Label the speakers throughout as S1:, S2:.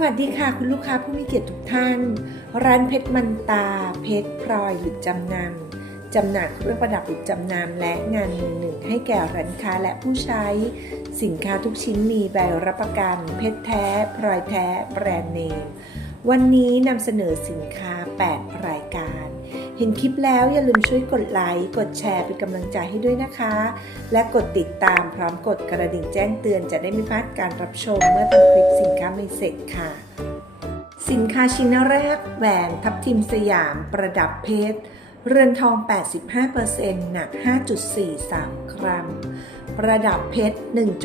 S1: วัสดีค่ะคุณลูกค้าผู้มีเกียรติทุกท่าน ร้านเพชรมันตา เพชรพลอยหรือจำนำจำหน่ายเครื่องประดับหรือจำนำและงานมือหนึ่งให้แก่ร้านค้าและผู้ใช้ สินค้าทุกชิ้นมีใบรับประกัน เพชรแท้พลอยแท้ แบรนด์เนม วันนี้นำเสนอสินค้า 8 รายการ ห็นคลิปแล้วอย่าลืมช่วยกดไลค์ กดแชร์เป็นกำลังใจให้ด้วยนะคะ และกดติดตามพร้อมกดกระดิ่งแจ้งเตือนจะได้ไม่พลาดการรับชมเมื่อทำคลิปสินค้าไม่เสร็จค่ะ สินค้าชิ้นแรกแหวนทับทิมสยามประดับเพชร เรือนทอง 85%หนัก 5.43 กรัม ระดับเพชร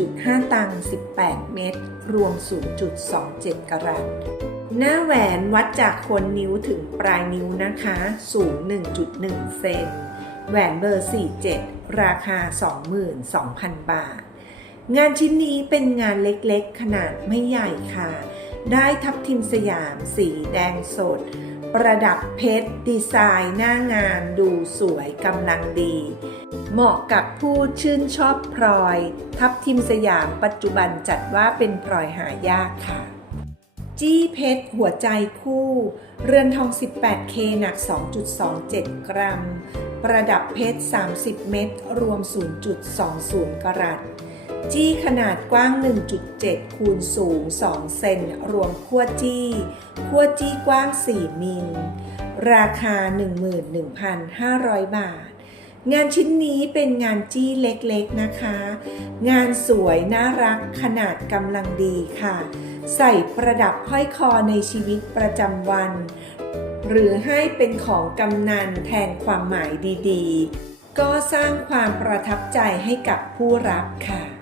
S1: 1.5 ตัง 18 เม็ด รวม 0.27 กรัต หน้าแหวนวัดจากคนนิ้วถึงปลายนิ้วนะคะ สูง 1.1 เซน แหวนเบอร์ 47 ราคา 22,000 บาท งานชิ้นนี้เป็นงานเล็กๆ ขนาดไม่ใหญ่ค่ะ ได้ทับทิมสยาม สีแดงสด ประดับเพชร ดีไซน์หน้างานดูสวยกำลังดี เหมาะกับผู้ชื่นชอบพลอย ทับทิมสยามปัจจุบันจัดว่าเป็นพลอยหายากค่ะ จี้เพชร หัวใจคู่ เรือนทอง 18K หนัก 2.27 กรัม ประดับเพชร 30 เม็ดรวม 0.20 กรัต จี้ขนาดกว้าง 1.7 คูณสูง 2 เซน รวมขั้วจี้ ขั้วจี้กว้าง 4 มิล ราคา 11,500 บาท งานชิ้นนี้เป็นงานจี้เล็กๆนะคะ งานสวยน่ารักขนาดกำลังดีค่ะ ใส่ประดับห้อยคอในชีวิตประจำวัน หรือให้เป็นของกำนันแทนความหมายดีๆ ก็สร้างความประทับใจให้กับผู้รับค่ะ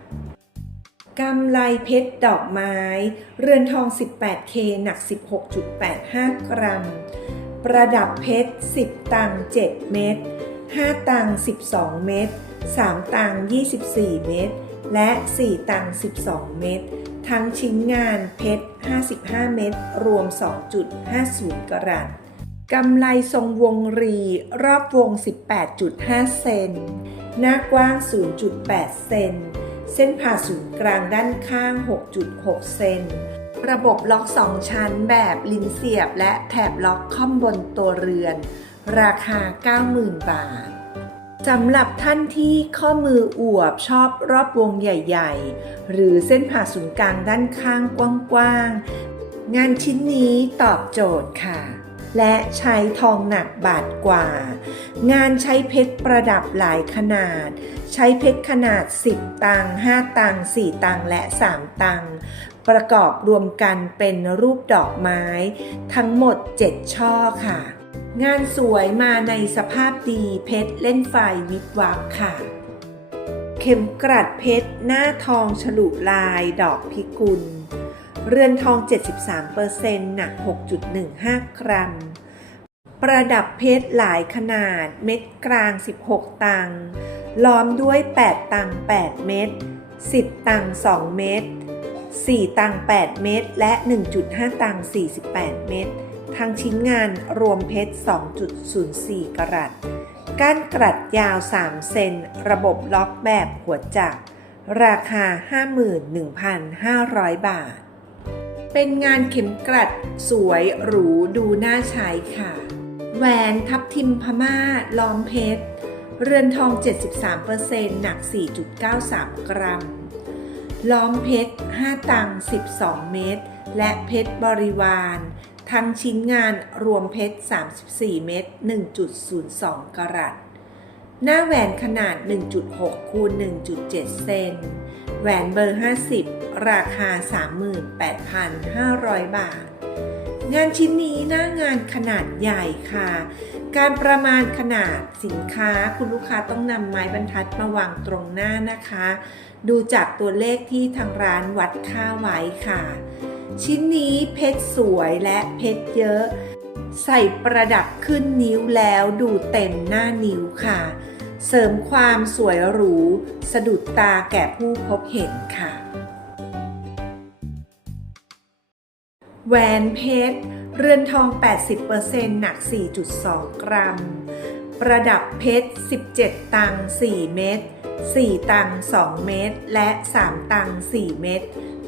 S1: กำไลเพชรดอกไม้ เรือนทอง 18K หนัก 16.85 กรัม ประดับเพชร 10 ตัง 7 เม็ด 5 ตัง 12 เม็ด 3 ตัง 24 เม็ด และ 4 ตัง 12 เม็ด ทั้งชิ้นงานเพชร 55 เม็ด รวม 2.50 กรัตกำไลทรงวงรี รอบวง 18.5 เซน หน้ากว้าง 0.8 เซน เส้นผ่าศูนย์กลางด้านข้าง 6.6 เซน ระบบล็อก 2 ชั้นแบบลิ้นเสียบและแถบล็อกค่อมบนตัวเรือน ราคา 90,000 บาทสำหรับท่านที่ข้อมืออวบชอบรอบวงใหญ่ ๆ หรือเส้นผ่าศูนย์กลางด้านข้างกว้างๆ งานชิ้นนี้ตอบโจทย์ค่ะ และใช้ทองหนักบาทกว่า งานใช้เพชรประดับหลายขนาด ใช้เพชรขนาด 10 ตัง 5 ตัง 4 ตัง และ 3 ตัง ประกอบรวมกันเป็นรูปดอกไม้ ทั้งหมด 7 ช่อค่ะ งานสวยมาในสภาพดีเพชรเล่นไฟวิบวับค่ะ เข็มกลัดเพชรหน้าทองฉลุลายดอกพิกุล เรือนทอง 73%หนัก 6.15 กรัม ประดับเพชรหลายขนาด เม็ดกลาง 16 ตัง ล้อมด้วย 8 ตัง 8 เม็ด 10 ตัง 2 เม็ด 4 ตัง 8 เม็ด และ 1.5 ตัง 48 เม็ด ทั้งชิ้นงานรวมเพชร 2.04 กรัตก้านกรัดยาว 3 เซน ระบบล็อกแบบหัวจักรราคา 51,500 บาท เป็นงานเข็มกลัดสวยหรูดูน่าใช้ค่ะ แหวนทับทิมพม่าล้อมเพชร เรือนทอง 73%หนัก 4.93 กรัม ล้อมเพชร 5 ตัง 12 เม็ดและเพชรบริวาร ทั้งชิ้นงานรวมเพชร 34 เม็ด1.02 กรัตหน้าแหวนขนาด 1.6คูณ1.7 เซน หวนเบอร์ 50 ราคา 38,500 บาท งานชิ้นนี้หน้างานขนาดใหญ่ค่ะ การประมาณขนาดสินค้าคุณลูกค้าต้องนำไม้บรรทัดมาวางตรงหน้านะคะ ดูจากตัวเลขที่ทางร้านวัดค่าไว้ค่ะ ชิ้นนี้เพชรสวยและเพชรเยอะ ใส่ประดับขึ้นนิ้วแล้วดูเต็มหน้านิ้วค่ะ เสริมความสวยหรู สะดุดตาแก่ผู้พบเห็นค่ะ แหวนเพชร เรือนทอง 80%หนัก 4.2 กรัม ประดับเพชร 17 ตัง 4 เม็ด4 ตัง 2 เม็ดและ 3 ตัง 4 เม็ด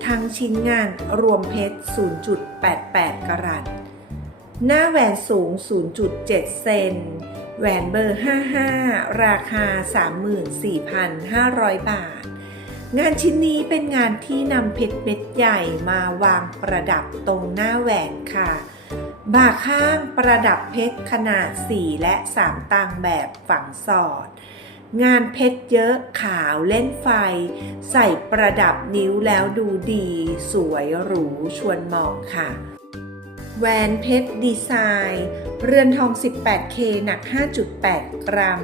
S1: ทั้งชิ้นงานรวมเพชร 0.88 กรัตหน้าแหวนสูง 0.7 เซน แหวนเบอร์ 55 ราคา 34,500 บาท งานชิ้นนี้เป็นงานที่นำเพชรเม็ดใหญ่มาวางประดับตรงหน้าแหวนค่ะ บ่าข้างประดับเพชรขนาด 4 และ 3ตังแบบฝังสอด งานเพชรเยอะขาวเล่นไฟ ใส่ประดับนิ้วแล้วดูดี สวยหรูชวนมองค่ะ แหวนเพชรดีไซน์ เรือนทอง 18K หนัก 5.8 กรัม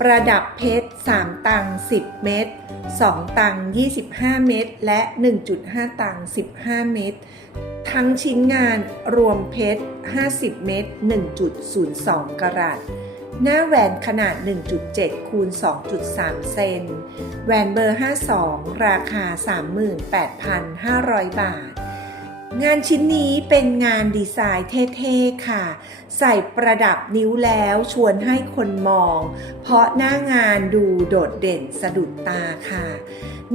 S1: ประดับเพชร 3 ตัง 10 เม็ด 2 ตัง 25 เม็ด และ 1.5 ตัง 15 เม็ด ทั้งชิ้นงานรวมเพชร 50 เม็ด 1.02 กรัตหน้าแหวนขนาด 1.7 คูณ 2.3 เซน แหวนเบอร์ 52 ราคา 38,500 บาท งานชิ้นนี้เป็นงานดีไซน์เท่ๆค่ะ ใส่ประดับนิ้วแล้วชวนให้คนมอง เพราะหน้างานดูโดดเด่นสะดุดตาค่ะ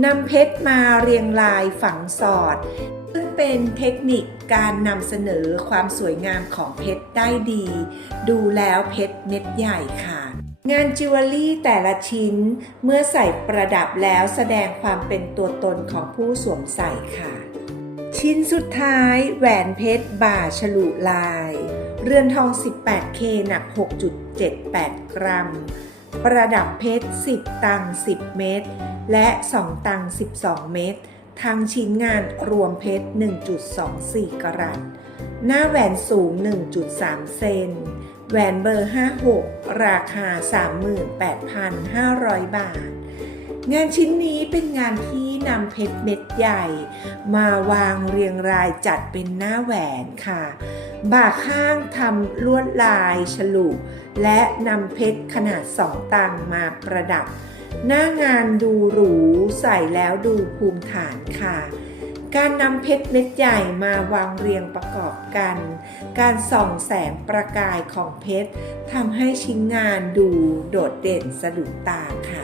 S1: นำเพชรมาเรียงรายฝังสอด ซึ่งเป็นเทคนิคการนำเสนอความสวยงามของเพชรได้ดี ดูแล้วเพชรเม็ดใหญ่ค่ะงานจิวเวลรี่แต่ละชิ้นเมื่อใส่ประดับแล้วแสดงความเป็นตัวตนของผู้สวมใส่ค่ะ ชิ้นสุดท้าย แหวนเพชรบ่าฉลุลาย เรือนทอง 18K หนัก 6.78 กรัม ประดับเพชร 10 ตัง 10 เม็ด และ 2 ตัง 12 เม็ด ทั้งชิ้นงานรวมเพชร 1.24 กรัต หน้าแหวนสูง 1.3 เซน แหวนเบอร์ 56 ราคา 38,500 บาท งานชิ้นนี้เป็นงานที่ นำเพชรเม็ดใหญ่ มาวางเรียงรายจัดเป็นหน้าแหวนค่ะ บ่าข้างทำลวดลายฉลุและนำเพชรขนาดสองตังมาประดับ หน้างานดูหรูใส่แล้วดูภูมิฐานค่ะการนำเพชรเม็ดใหญ่มาวางเรียงประกอบกัน การส่องแสงประกายของเพชรทำให้ชิ้นงานดูโดดเด่นสะดุดตาค่ะ